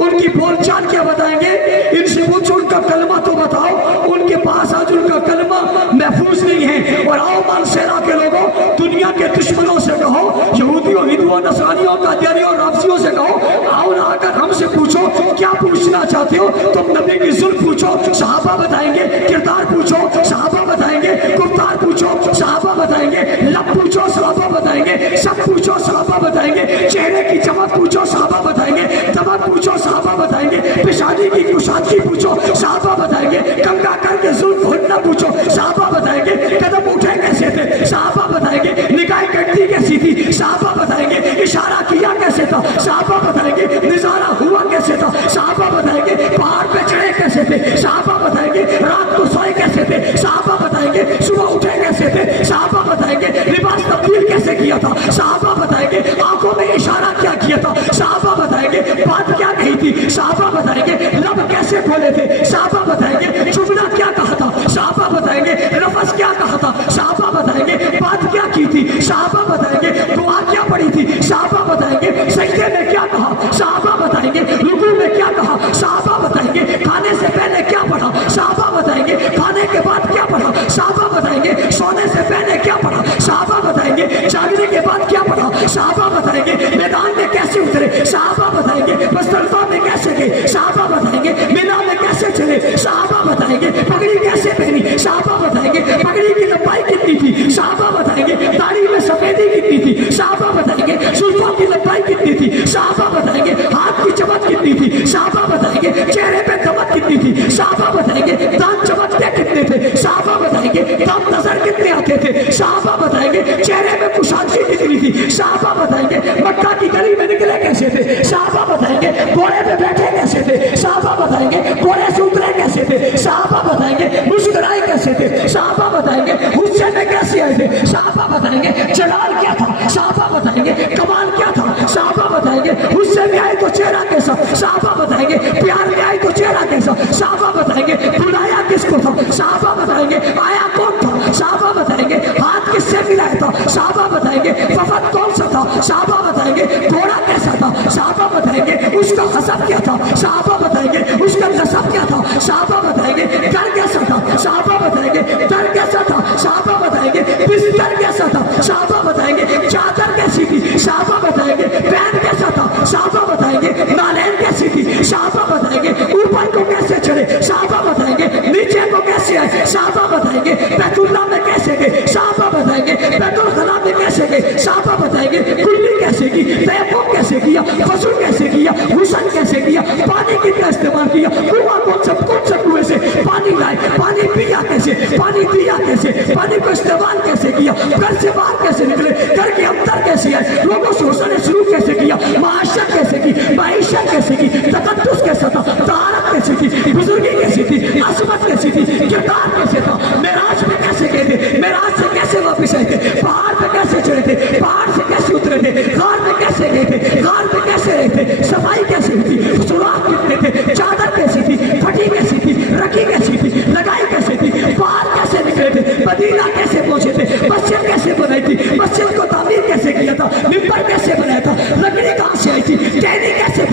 ان کی بول چال کیا بتائیں گے. ان سے پوچھو ان کا کلمہ تو بتاؤ. ان کے پاس آج ان کا کلمہ محفوظ نہیں ہے. اور آؤ مانسیرا کے لوگوں, دنیا کے دشمنوں سے کہو, یہودیوں, ہندوؤں, نصرانیوں, قادیانیوں, رافضیوں سے کہو, آؤ نہ آ کر ہم سے پوچھو کیا پوچھنا چاہتے ہو. تم نبی کی ظلم پوچھو, صحابہ بتائیں گے. کردار پوچھو, صحابہ بتائیں گے. گفتار پوچھو, صحابہ بتائیں گے. لب پوچھو, صحابہ بتائیں گے. سب پوچھو, صحابہ بتائیں گے. چہرے کی چمک پوچھو, صحابہ بتائیں گے. دمک پوچھو, صحابہ بتائیں گے. پیشانی کی کشادگی پوچھو, صحابہ بتائیں گے. کنگا کر کے ظلم گھٹنا پوچھو, صحابہ بتائیں گے. قدم اٹھے کیسے تھے, صحابہ بتائیں گے. نگاہ کٹتی کیسی تھی, صحابہ بتائیں گے. اشارہ کیا کیسے تھا, صحابہ بتائیں گے. نظارہ ہوا کیسے تھا, صحابہ بتائیں گے. پہاڑ پہ چڑھے کیسے تھے, صحابہ بتائیں گے. رات کو سوئے کیسے تھے, صحابہ بتائیں گے. صبح اٹھے کیسے تھے, صحابہ بتائیں گے. لباس تبدیل کیسے کیا تھا, صحابہ بتائیں گے. آنکھوں میں اشارہ کیا کیا تھا, صحابہ بتائیں گے. بات کیا کہی تھی, صحابہ بتائیں گے. لب کیسے کھولے تھے, صحابہ بتائیں گے. جملہ کیا کہا تھا, صحابہ بتائیں گے. لفظ کیا کہا تھا, صحابہ بتائیں گے. بات کیا کی تھی, صحابہ بتائیں گے. دعا کیا پڑھی تھی, صحابہ بتائیں گے. سجدے میں کیا کہا, صحابہ بتائیں گے. رکوع میں کیا کہا, صحابہ بتائیں گے. کھانے سے پہلے کیا پڑھا, صحابہ بتائیں گے. کھانے کے بعد کیا پڑھا, صحابہ بتائیں گے. سونے سے پہلے کیا پڑھا, صحابہ بتائیں گے. جاگنے کے بعد کیا پڑھا, صحابہ بتائیں گے. میدان میں کیسے اترے, صحابہ بتائیں گے. مزدلفہ میں کیسے گئے, صحابہ بتائیں گے. مینا میں کیسے چلے, صحابہ بتائیں گے. پگڑی کیسے پہنی, صحابہ بتائیں گے. پگڑی کی لمبائی کتنی تھی, صحابہ بتائیں گے. داڑھی میں سفیدی کتنی تھی, صحابہ بتائیں گے. زلفوں کی لمبائی کتنی تھی, صحابہ بتائیں گے. ہاتھ کی چمک کتنی تھی, صحابہ بتائیں گے. چہرے پہ دمک کتنی تھی, صحابہ بتائیں گے. دانت چمکتے کتنے تھے, صحابہ بتائیں گے. دم نظر کتنے آتے تھے, صحابہ بتائیں گے. چہرے میں کشادگی کتنی تھی, صحابہ بتائیں گے. مکہ کی گلی میں نکلے کیسے تھے, صحابہ بتائیں گے. گھوڑے پہ بیٹھے کیسے تھے, صحابہ بتائیں گے. گھوڑے سے اترے کیسے تھے, صحابہ بتائیں گے. مسکرائے کیسے تھے, صحابہ بتائیں گے. غصے میں کیسے آئے تھے, صحابہ بتائیں گے. جلال کیا تھا, صحابہ بتائیں گے. کمال کیا تھا, صحابہ بتائیں گے. غصے میں آئے تو چہرہ کیسا, صحابہ بتائیں گے. پیار میں آئے تو چہرہ کیسا, صحابہ بتائیں گے. بلایا کس کو تھا, صحابہ بتائیں گے. آیا کون تھا, صحابہ بتائیں گے. ہاتھ کس سے ملایا تھا, صحابہ بتائیں گے. وفد کون سا تھا, صحابہ بتائیں گے. گھوڑا کیسا تھا, صحابہ بتائیں گے. اس کا حسب کیا تھا, صحابہ بتائیں گے. اس کا نسب کیا تھا, صحابہ بتائیں گے. گھر کیسا تھا, صحابہ بتائیں گے. در کیسا تھا, صحابہ بتائیں گے. بستر کیسا تھا, صحابہ بتائیں گے. چادر کیسی تھی, صحابہ بتائیں گے. پین کیسا تھا, صحابہ بتائیں گے. نالین کیسی تھی, صحابہ بتائیں گے. اوپر کو کیسے چڑھے, صحابہ بتائیں گے. نیچے کو کیسے آئے, صحابہ بتائیں گے. بیت اللہ میں کیسے گئے, صحابہ بتائیں گے. بیت الخلا میں کیسے گئے, صحابہ بتائیں گے. کلی کیسے کی, تیمم کیسے کیا, غسل کیسے کیا, غسل کیسے کیا, پانی کتنا استعمال کیا, کنواں کون سے کنویں سے پانی لائے, پانی پیا کیسے, پانی دیا کیسے, پانی کو استعمال کیسے کیا, گھر سے باہر کیسے نکلے, گھر کے اندر کیسے آئے, لوگوں سے حسن سلوک کیسے کیا, معاشرت کیسے کی, معیشت کیسے کی, تقدس کیسا تھا, طہارت کیسی تھی, بزرگی کیسی تھی, عظمت کیسی تھی, کردار کیسے تھا, معراج میں کیسے گئے تھے, معراج سے کیسے واپس آئے تھے, پہاڑ پہ کیسے چڑھے تھے, پہاڑ سے کیسے اترے تھے, غار میں کیسے گئے تھے, غار میں کیسے رہے تھے, صفائی کیسے ہوئی تھی, سوراخ کتنے تھے, چادر کیسی تھی, پھٹی کیسی تھی, رکھی کیسی تھی, لگائی کیسے تھی, باہر کیسے نکلے تھے, مدینہ کیسے پہنچے تھے, مسجد کیسے بنائی تھی, مسجد کو تعمیر کیسے کیا تھا, ممبر کیسے بنایا تھا,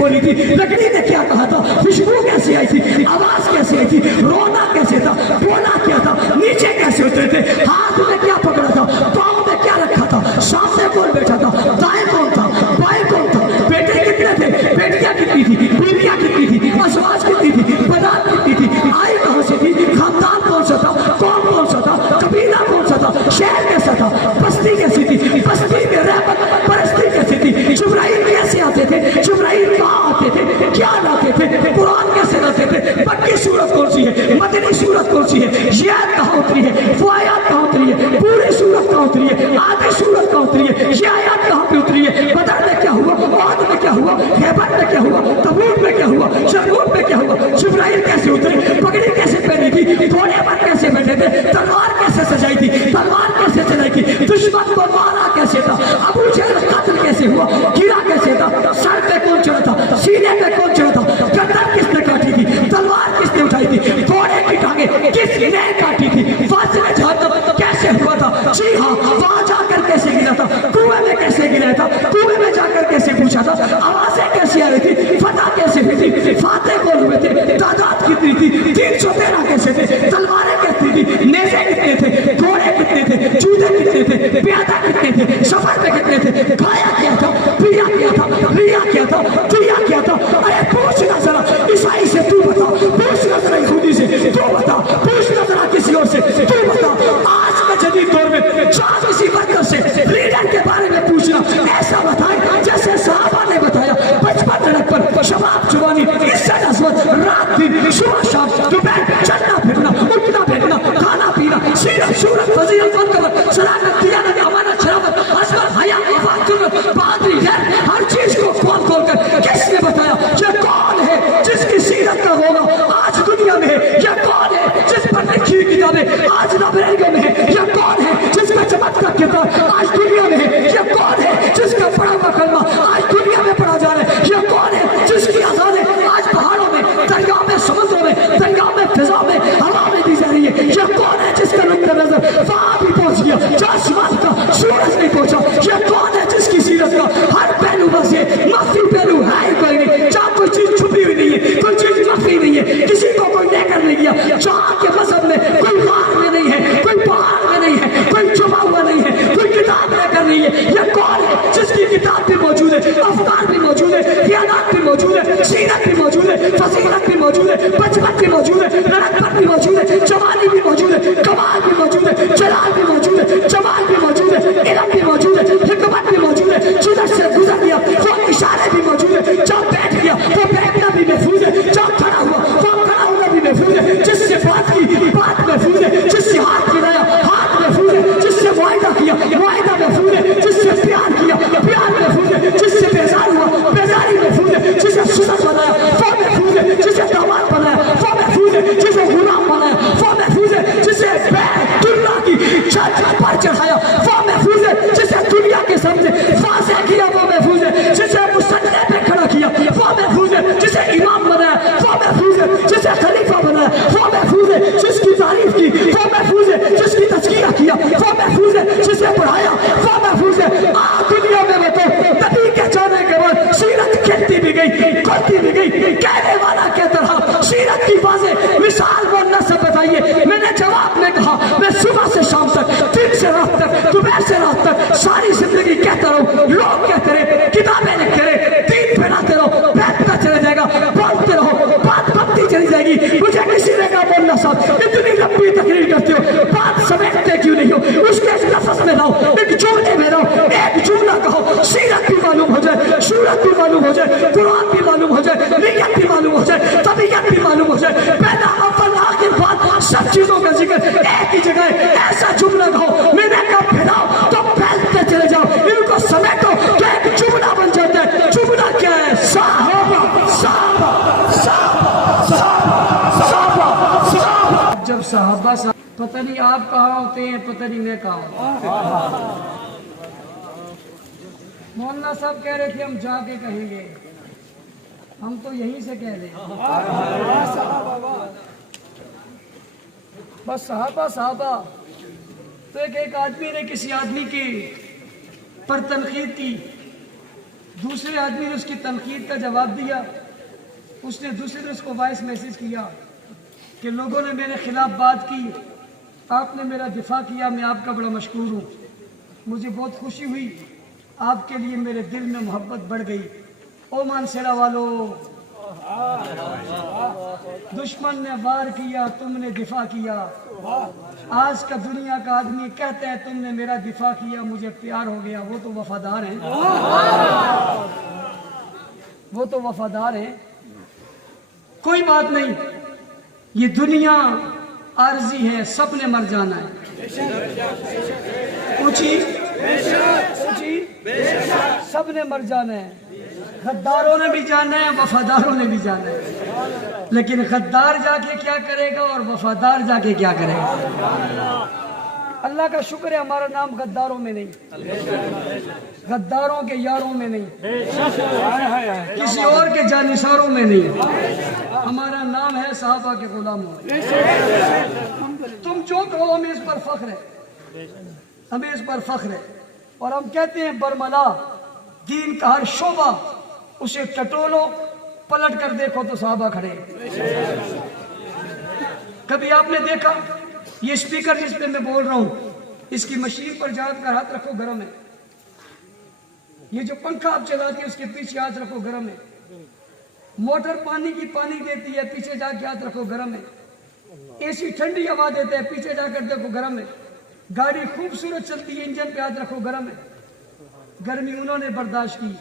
بولی تھی, لکڑی نے کیا کہا تھا, خوشبو کیسے آئی تھی, آواز کیسے آئی تھی, رونا کیسے تھا, بولا کیا تھا, نیچے کیسے اترے تھے, ہاتھ میں کیا پکڑا تھا, پاؤں میں کیا رکھا تھا, سامنے کون بیٹھا تھا, دائیں کون تھا, بائیں کون تھا, بیٹے کتنے تھے, بیٹیاں کتنی تھی, بیویاں کتنی تھی, ازواج کتنی تھی, بنات کتنی تھی, آئی کہاں سے تھی, خاندان کون سا تھا, قوم کون سا تھا, قبیلہ کون سا تھا, شہر کیسا تھا, بستی کیسی تھی, بستی میں رحمت پرستی کیسی تھی, جبرائیل کیسے آتے تھے, جبرائیل کہاں آتے تھے, کیا لاتے تھے, قرآن کیسے لاتے تھے, مکی سورت کون سی ہے, مدنی سورت کون سی ہے, یہ آیت کہاں اتری ہے, وہ آیات کہاں اتری ہے, پوری سورت کہاں اتری ہے, آدھی سورت کہاں اتری ہے, یہ آیات کہاں پہ اتری ہے, بدر میں کیا ہوا, احد میں کیا ہوا, خیبر میں کیا ہوا, تبوک میں کیا ہوا, شرگون میں کیا ہوا, جبرائیل کیسے اترے, پگڑی کیسے پہنی تھی, گھوڑے پر کیسے بیٹھے تھے, تلوار کیسے سجائی تھی, تلوار کیسے چلائی تھی, دشمن کو مارا کیسے تھا, ابو جہل قتل کیسے ہوا, گرا کیسے تھا, سر پہ کون چڑھا تھا, سینے پہ کون چڑھا تھا, گردن کس نے کاٹی تھی, تلوار کس نے اٹھائی تھی, گھوڑے کی ٹانگیں کس نے کاٹی تھی, فاصلے جہنم کیسے ہوا تھا, جی ہاں وہاں جا کر کیسے گرا تھا, کنویں میں کیسے گرا تھا, کنویں میں جا کر کیسے پوچھا تھا, آوازیں کیسے آ رہی تھی, فتح کیسے ہوئی تھی, فاتح کون ہوئے تھے, تعداد کتنی تھی, 313 کیسے تھے, تلواریں کتنی تھی, نیزے کتنے تھے, گھوڑے کتنے تھے, جوتے کتنے تھے, پیادہ کتنے تھے, سفر میں کتنے تھے, کھایا کیا تھا, پیا کیا تھا, لیا کیا تھا, دیا کیا تھا, ارے پوچھنا ذرا عیسائی سے, تو بتا, پوچھنا ذرا یہودی سے, تو بتا, پوچھنا ذرا کسی اور سے, تو بتا, آج کے جدید دور میں جہاں کسی ورکر سے لیڈر کے بارے میں پوچھنا, ایسا بتائے جیسے صحابہ نے بتایا, بچپن لڑک پر, شباب جوانی, عزت عظمت, رات دن, صبح شام, دوپہر, چلنا پھرنا, اٹھنا بیٹھنا, کھانا پینا, سیرت سورت, فضیلت منقبت, صلاحت, دیانت, امانت, شرافت, عظمت, حیا, وفا, جرت, بہادری, غیر, ہر چیز کو کھول کھول کر کس نے بتایا, یہ کون ہے جس کی سیرت کا ہوگا آج دنیا میں ہے, یہ کون ہے جس پر لکھی ہوئی کتابیں آج لائبریریوں میں ہے, یہ کون ہے جس کا چمکتا کتاب آج دنیا میں ہے, یہ کون ہے جس کا پڑھا ہوا کلمہ آج دنیا میں پڑھا جا رہا ہے, یہ کون ہے جس کی اذانیں آج پہاڑوں میں, دریاؤں میں, سمندروں میں, دریاؤں میں, فضا میں, ہوا میں دی جا رہی ہے, یہ کون ہے جس کا نقطہ نظر وہاں بھی پہنچ گیا جہاں آسمان کا سورج نہیں پہنچا, یہ کون ہے جس کی سیرت کا ہر پہلو بس ہے, مخفی پہلو ہے ہی کوئی نہیں, جہاں کوئی چیز چھپی ہوئی نہیں ہے, کوئی چیز مخفی نہیں ہے, کسی کو کوئی لے کر نہیں گیا, جہاں کے مذہب میں کوئی غار میں نہیں ہے, کوئی پہاڑ میں نہیں ہے, کوئی چھپا ہوا نہیں ہے, کوئی کتاب لے کر نہیں ہے, یہ کون ہے جس کی کتاب بھی موجود ہے, افکار بھی موجود ہے, خیالات بھی موجود ہے, سیرت بھی موجود ہے, فضیلت بھی موجود ہے, بچپن بھی موجود ہے, لڑکپن بھی موجود ہے, جوانی بھی موجود ہے, کمال بھی موجود ہے, جلال بھی موجود ہے, جمال بھی موجود ہے, علم بھی موجود ہے, حکمت بھی موجود ہے, جدھر سے گزر گیا وہ اشارے بھی موجود ہے, جہاں بیٹھ گیا وہ بیٹھنا بھی محفوظ ہے, جہاں کھڑا ہوا وہ کھڑا ہونا بھی محفوظ ہے, جس سے بات کی بات محفوظ ہے, جس سے ہاتھ ملایا ہاتھ محفوظ ہے, جس سے معاہدہ کیا معاہدہ محفوظ ہے, جس سے پیار کیا پیار محفوظ ہے, جس سے بیزار ہوا بیزاری محفوظ ہے, جسے سنت بنایا وہ محفوظ ہے, جسے داماد بنایا وہ محفوظ ہے, جسے غلام بنایا وہ محفوظ ہے, جسے دنیا کی چھت پر چڑھایا وہ محفوظ ہے, جسے دنیا کے سامنے واضح کیا وہ محفوظ ہے, جسے مسلح پہ کھڑا کیا وہ محفوظ ہے, جسے امام بنایا وہ محفوظ ہے, جسے خلیفہ بنایا وہ محفوظ ہے, جس کی تعریف کی وہ محفوظ ہے, جس کی تزکیہ کیا وہ محفوظ ہے, جسے پڑھایا وہ محفوظ ہے. آج دنیا میں بتاؤ نبی کے جانے کے بعد سیرت کھلتی بھی گئی کھلتی بھی گئی, کہنے والا کہتا رہا سیرت کی واضح مثال وہ نسب بتائیے, میں نے جواب میں کہا میں صبح سے شام تک, دن سے رات تک, دوپہر سے رات تک ساری زندگی کہتا رہوں, لوگ کہتے رہے, کتابیں لکھتے رہے, دین پھیلاتے رہو, بیٹھتا چلا جائے گا, بولتے رہو, بات بنتی چلی جائے گی. مجھے کسی نے کہا مولانا صاحب اتنی لمبی تقریر کرتے ہو, بات سمیٹتے کیوں نہیں ہو, اس کے لفظ میں لاؤ, ایک جملے میں لاؤ, ایک جملہ کہو, سیرت بھی معلوم ہو جائے, صورت بھی معلوم ہو جائے, قرآن بھی معلوم ہو جائے, نیت بھی معلوم ہو جائے, طبیعت بھی معلوم ہو جائے, پہلا اول آخر بات سب چیزوں کا ذکر ایک ہی جگہ ہے. ایسا جملہ کہو, میں نے کہا پھیلاؤ تو پھیلتے چلے جاؤ, ان کو سمیٹو کہ ایک جملہ بن جاتا ہے. جملہ کیا ہے؟ صحابہ صحابہ صحابہ صحابہ صحابہ صحابہ. جب صحابہ پتہ نہیں آپ کہاں ہوتے ہیں, پتہ نہیں میں کہاں ہوں. مولانا صاحب کہہ رہے تھے ہم جا کے کہیں گے, ہم تو یہیں سے کہہ رہے ہیں بس صحابہ صحابہ. تو ایک آدمی نے کسی آدمی کی پر تنقید کی, دوسرے آدمی نے اس کی تنقید کا جواب دیا. اس نے دوسرے نے اس کو وائس میسج کیا کہ لوگوں نے میرے خلاف بات کی, آپ نے میرا دفاع کیا, میں آپ کا بڑا مشکور ہوں, مجھے بہت خوشی ہوئی, آپ کے لیے میرے دل میں محبت بڑھ گئی. او مانسیرا والو, دشمن نے وار کیا, تم نے دفاع کیا. آج کا دنیا کا آدمی کہتا ہے تم نے میرا دفاع کیا, مجھے پیار ہو گیا. وہ تو وفادار ہیں, وہ تو وفادار ہیں. کوئی بات نہیں, یہ دنیا عارضی ہے, سب نے مر جانا ہے. اونچی سب نے مر جانا ہے. غداروں نے بھی جانا ہے, وفاداروں نے بھی جانا ہے, لیکن غدار جا کے کیا کرے گا اور وفادار جا کے کیا کرے گا؟ اللہ کا شکر ہے ہمارا نام غداروں میں نہیں, غداروں کے یاروں میں نہیں, کسی اور کے جانثاروں میں نہیں. ہمارا نام ہے صحابہ کے غلاموں. تم جو کہو ہمیں اس پر فخر ہے, ہمیں اس پر فخر ہے. اور ہم کہتے ہیں برملا دین کا ہر شعبہ اسے ٹٹولو, پلٹ کر دیکھو تو صحابہ کھڑے. کبھی آپ نے دیکھا یہ اسپیکر جس پہ میں بول رہا ہوں, اس کی مشین پر جا کر ہاتھ رکھو گرم ہے. یہ جو پنکھا آپ چلاتے ہیں اس کے پیچھے ہاتھ رکھو گرم ہے. موٹر پانی کی پانی دیتی ہے, پیچھے جا کے ہاتھ رکھو گرم ہے. اے سی ٹھنڈی ہوا دیتے ہیں, پیچھے جا کر دیکھو گرم ہے. گاڑی خوبصورت چلتی ہے, انجن پہ ہاتھ رکھو گرم ہے. گرمی انہوں نے برداشت کی,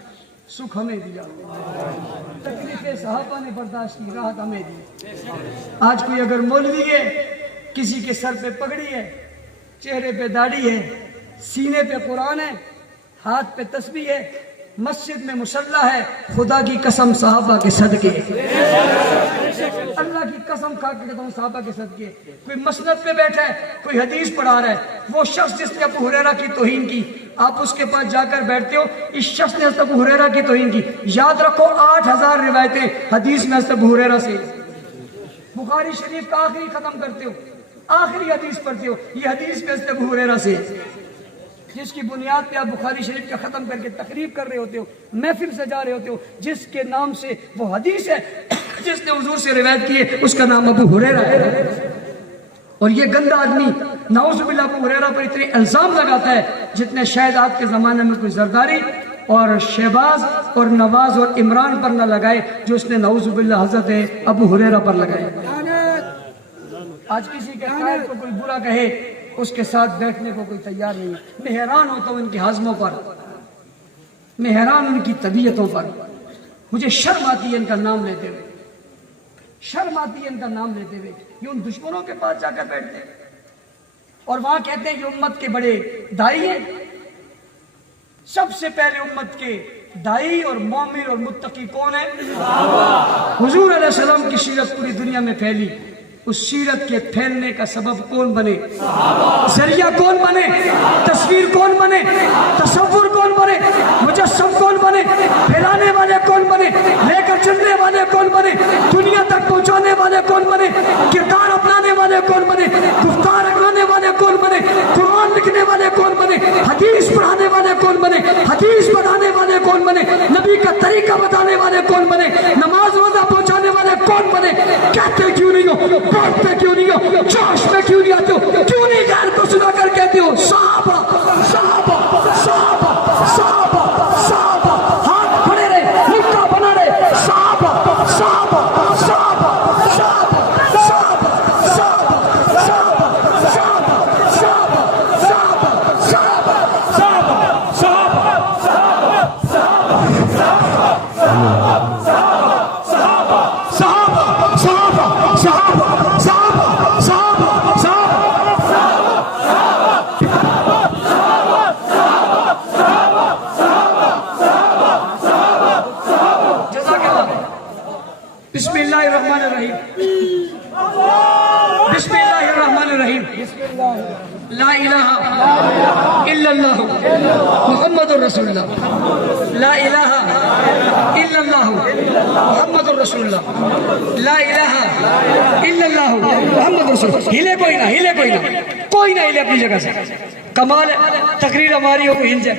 سکھ ہمیں دیا. تکلیفیں صحابہ نے برداشت کی, راحت ہمیں دی. آج کوئی اگر مولوی ہے, کسی کے سر پہ پگڑی ہے, چہرے پہ داڑھی ہے, سینے پہ قرآن ہے, ہاتھ پہ تسبیح ہے, مسجد میں مصلی ہے, خدا کی قسم صحابہ کے صدقے, اللہ کی قسم کھا کے کہتا ہوں صحابہ کے صدقے. کوئی مسند پہ بیٹھا ہے, کوئی حدیث پڑھا رہا ہے, وہ شخص جس نے ابو ہریرہ کی توہین کی, آپ اس کے پاس جا کر بیٹھتے ہو, اس شخص نے حضرت ابو ہریرہ کی توہین کی. یاد رکھو 8000 روایتیں حدیث میں حضرت ابو ہریرہ سے. بخاری شریف کا آخری ختم کرتے ہو, آخری حدیث پڑھتے ہو, یہ حدیث میں حضرت ابو ہریرہ سے, جس کی بنیاد پہ آپ بخاری شریف کا ختم کر کے تقریب کر رہے ہوتے ہو, محفل سجا رہے ہوتے ہو, جس کے نام سے وہ حدیث ہے, جس نے حضور سے روایت کی ہے, اس کا نام ابو ہریرہ ہے. اور یہ گندا آدمی نعوذ باللہ ابو ہریرہ پر اتنے الزام لگاتا ہے جتنے شاید آپ کے زمانے میں کوئی زرداری اور شہباز اور نواز اور عمران پر نہ لگائے, جو اس نے نعوذ باللہ حضرت ابو ہریرہ پر لگائے. آج کسی کے قائد کو کوئی برا کہے, اس کے ساتھ بیٹھنے کو کوئی تیار نہیں. میں حیران ہوتا ہوں ان کے ہضموں پر, میں حیران ان کی طبیعتوں پر. مجھے شرم آتی ہے ان کا نام لیتے ہوئے, شرم آتی ہے ان کا نام لیتے ہوئے. یہ ان دشمنوں کے پاس جا کر بیٹھتے ہیں اور وہاں کہتے ہیں یہ امت کے بڑے دائی ہیں. سب سے پہلے امت کے دائی اور مومن اور متقی کون ہے؟ حضور علیہ السلام کی سیرت پوری دنیا میں پھیلی. اس سیرت کے پھیلنے کا سبب کون بنے؟ ذریعہ کون بنے؟ تصویر کون بنے؟ تصور کون بنے؟ مجسم کون بنے؟ پھیلانے والے کون بنے؟ لے کر چلنے والے کون بنے؟ دنیا تک پہنچانے والے کون بنے؟ کردار اپنانے والے کون بنے؟ گفتار اپنانے والے کون بنے؟ قرآن لکھنے والے کون بنے؟ حدیث پڑھانے والے کون بنے؟ حدیث بتانے والے کون بنے؟ نبی کا طریقہ بتانے والے کون بنے؟ نماز روزہ پہنچانے والے کون بنے؟ کہتے کیوں نہیں ہو؟ بولتے کیوں نہیں ہو؟ جوش میں کیوں نہیں آتے ہو؟ کیوں نہیں غیر کو سنا کر کہتے ہو صحابہ صحابہ صحابہ صحابہ صحابہ؟ ہاتھ کھڑے رہے, نکاح بنا رہے, صحابہ صحابہ صحابہ صحابہ صحابہ صحابہ صحابہ صحابہ بسم اللہ الرحمن الرحیم, بسم اللہ الرحمن الرحیم. لا الہ الا اللہ محمد الرسول اللہ. لا الہ الا اللہ محمد الرسول اللہ. لا الہ الا اللہ محمد الرسول اللہ. ہلے کوئی نہ, ہلے کوئی نہ, کوئی نہ ہلے اپنی جگہ سے. کمال ہے, تقریر ہماری ہو, ہل جائے.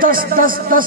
10 10 10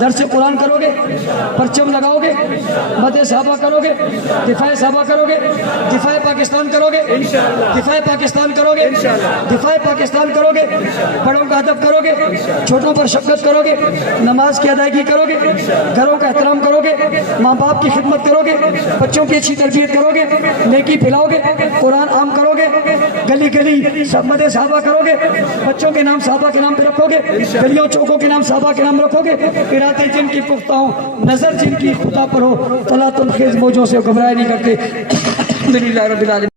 درس قرآن کرو گے, پرچم لگاؤ گے, مدح صحابہ کرو گے, دفاع صحابہ کرو گے, دفاع پاکستان کرو گے, دفاع پاکستان کرو گے, دفاع پاکستان کرو گے, بڑوں کا ادب کرو گے, چھوٹوں پر شفقت کرو گے, نماز کی ادائیگی کرو گے, گھروں کا احترام کرو گے, ماں باپ کی خدمت کرو گے, بچوں کی اچھی تربیت کرو گے, نیکی پھیلاؤ گے, قرآن عام کرو گے, گلی گلی سب مدح صحابہ کرو گے, بچوں کے نام صحابہ کے نام پہ رکھو گے, گلیوں چوکوں کے نام صحابہ کے نام رکھو گے, ارادے جن کی پختہ ہوں, نظر جن کی خدا پر ہو, طلعت الخیز موجوں سے گھبرائے نہیں کرتے. الحمدللہ رب العالمین.